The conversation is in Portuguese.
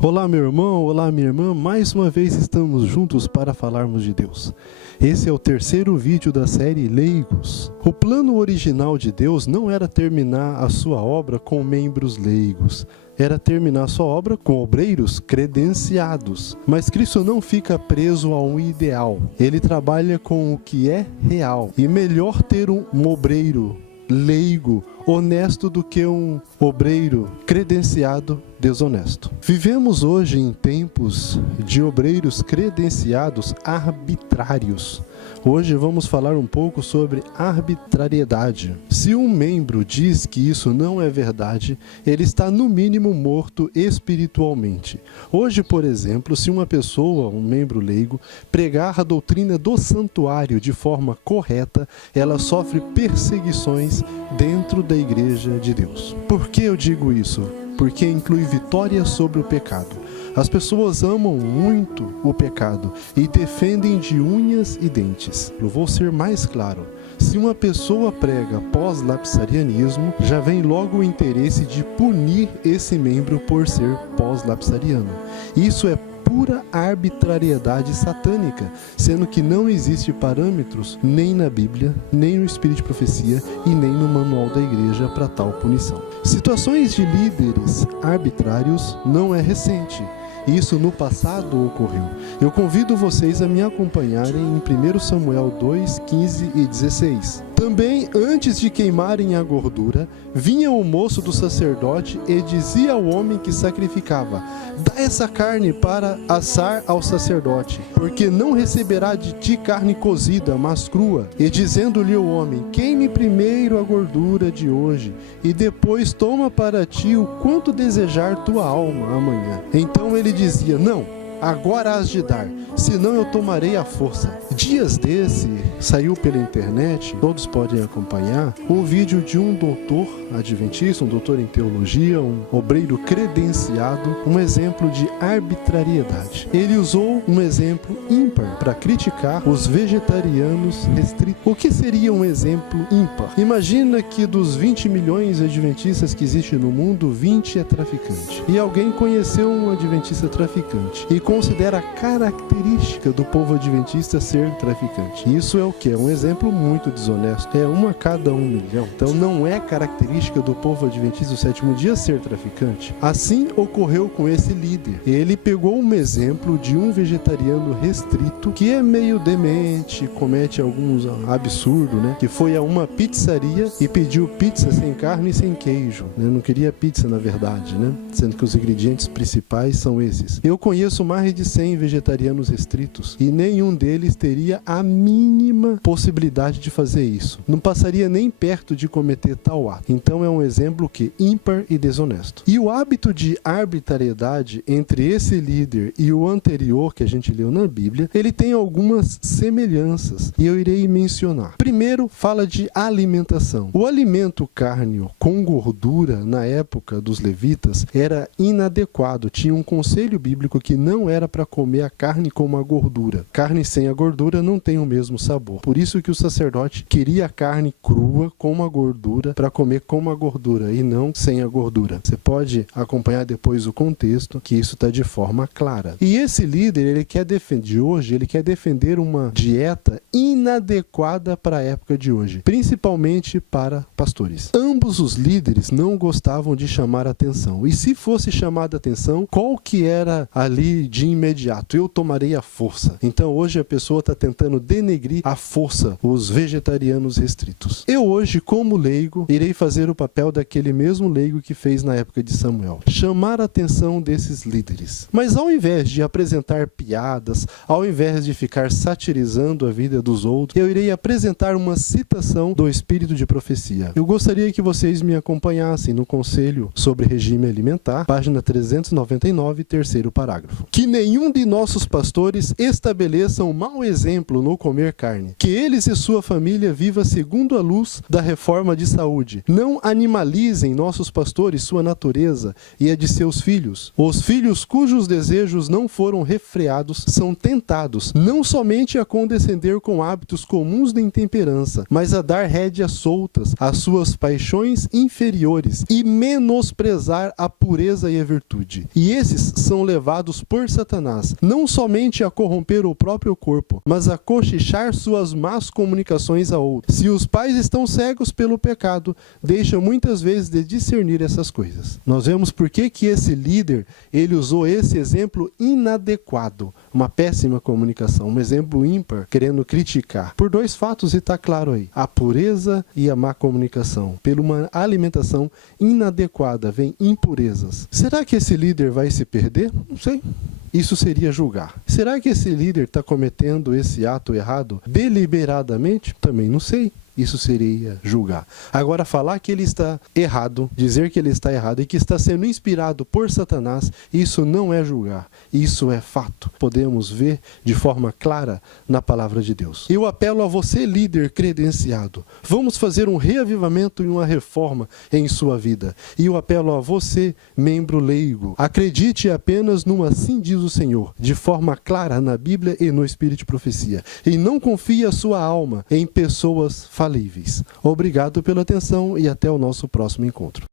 Olá, meu irmão, olá, minha irmã, mais uma vez estamos juntos para falarmos de Deus. Esse é o terceiro vídeo da série Leigos. O plano original de Deus não era terminar a sua obra com membros leigos, era terminar a sua obra com obreiros credenciados. Mas Cristo não fica preso a um ideal, ele trabalha com o que é real. E melhor ter um obreiro leigo, honesto, do que um obreiro credenciado desonesto. Vivemos hoje em tempos de obreiros credenciados arbitrários. Hoje vamos falar um pouco sobre arbitrariedade. Se um membro diz que isso não é verdade, ele está no mínimo morto espiritualmente. Hoje, por exemplo, se uma pessoa, um membro leigo, pregar a doutrina do santuário de forma correta, ela sofre perseguições dentro da igreja de Deus. Por que eu digo isso? Porque inclui vitória sobre o pecado. As pessoas amam muito o pecado e defendem de unhas e dentes. Eu vou ser mais claro. Se uma pessoa prega pós-lapsarianismo, já vem logo o interesse de punir esse membro por ser pós-lapsariano. Isso é pura arbitrariedade satânica, sendo que não existe parâmetros nem na Bíblia, nem no Espírito de Profecia e nem no manual da igreja para tal punição. Situações de líderes arbitrários não é recente. Isso no passado ocorreu. Eu convido vocês a me acompanharem em 1 Samuel 2, 15 e 16. Também, antes de queimarem a gordura, vinha o moço do sacerdote e dizia ao homem que sacrificava: dá essa carne para assar ao sacerdote, porque não receberá de ti carne cozida, mas crua. E dizendo-lhe o homem: queime primeiro a gordura de hoje, e depois toma para ti o quanto desejar tua alma amanhã. Então ele dizia: não, agora has de dar, senão eu tomarei à força. Dias desse, saiu pela internet, todos podem acompanhar, um vídeo de um doutor adventista, um doutor em teologia, um obreiro credenciado, um exemplo de arbitrariedade. Ele usou um exemplo ímpar para criticar os vegetarianos restritos. O que seria um exemplo ímpar? Imagina que dos 20 milhões de adventistas que existem no mundo, 20 é traficante. E alguém conheceu um adventista traficante e considera a característica do povo adventista ser traficante. Isso é o que? É um exemplo muito desonesto. É 1 a cada 1 milhão. Então não é característica do povo adventista do sétimo dia ser traficante. Assim ocorreu com esse líder. Ele pegou um exemplo de um vegetariano restrito que é meio demente, comete alguns absurdos, né? Que foi a uma pizzaria e pediu pizza sem carne e sem queijo, né? Não queria pizza, na verdade, né? Sendo que os ingredientes principais são esses. Eu conheço mais de 100 vegetarianos restritos e nenhum deles teria a mínima possibilidade de fazer isso. Não passaria nem perto de cometer tal ato. Então é um exemplo que ímpar e desonesto. E o hábito de arbitrariedade entre esse líder e o anterior que a gente leu na Bíblia, ele tem algumas semelhanças e eu irei mencionar. Primeiro, fala de alimentação. O alimento carne com gordura na época dos levitas era inadequado. Tinha um conselho bíblico que não era para comer a carne com uma gordura. Carne sem a gordura não tem o mesmo sabor. Por isso que o sacerdote queria a carne crua com uma gordura para comer com uma gordura e não sem a gordura. Você pode acompanhar depois o contexto, que isso está de forma clara. E esse líder, ele quer defender uma dieta inadequada para a época de hoje, principalmente para pastores. Ambos os líderes não gostavam de chamar atenção. E se fosse chamada atenção, qual que era ali de imediato? Eu tomarei a força. Então hoje a pessoa está tentando denegrir à força os vegetarianos restritos. Eu hoje, como leigo, irei fazer o papel daquele mesmo leigo que fez na época de Samuel. Chamar a atenção desses líderes. Mas ao invés de apresentar piadas, ao invés de ficar satirizando a vida dos outros, eu irei apresentar uma citação do Espírito de Profecia. Eu gostaria que vocês me acompanhassem no Conselho sobre Regime Alimentar, página 399, terceiro parágrafo. Que nenhum de nossos pastores estabeleça um mau exemplo no comer carne. Que eles e sua família vivam segundo a luz da reforma de saúde. Não animalizem nossos pastores sua natureza e a de seus filhos. Os filhos cujos desejos não foram refreados são tentados, não somente a condescender com hábitos comuns de intemperança, mas a dar rédeas soltas às suas paixões inferiores e menosprezar a pureza e a virtude. E esses são levados por Satanás, não somente a corromper o próprio corpo, mas a cochichar suas más comunicações a outros. Se os pais estão cegos pelo pecado, deixam muitas vezes de discernir essas coisas. Nós vemos por que esse líder, ele usou esse exemplo inadequado, uma péssima comunicação, um exemplo ímpar, querendo criticar. Por dois fatos, e está claro aí, a pureza e a má comunicação. Pela uma alimentação inadequada, vem impurezas. Será que esse líder vai se perder? Não sei. Isso seria julgar. Será que esse líder está cometendo esse ato errado deliberadamente? Também não sei. Isso seria julgar. Agora, falar que ele está errado, dizer que ele está errado e que está sendo inspirado por Satanás, isso não é julgar. Isso é fato. Podemos ver de forma clara na palavra de Deus. Eu apelo a você, líder credenciado. Vamos fazer um reavivamento e uma reforma em sua vida. E eu apelo a você, membro leigo. Acredite apenas no assim diz o Senhor, de forma clara na Bíblia e no Espírito de Profecia. E não confie a sua alma em pessoas falíveis. Obrigado pela atenção e até o nosso próximo encontro.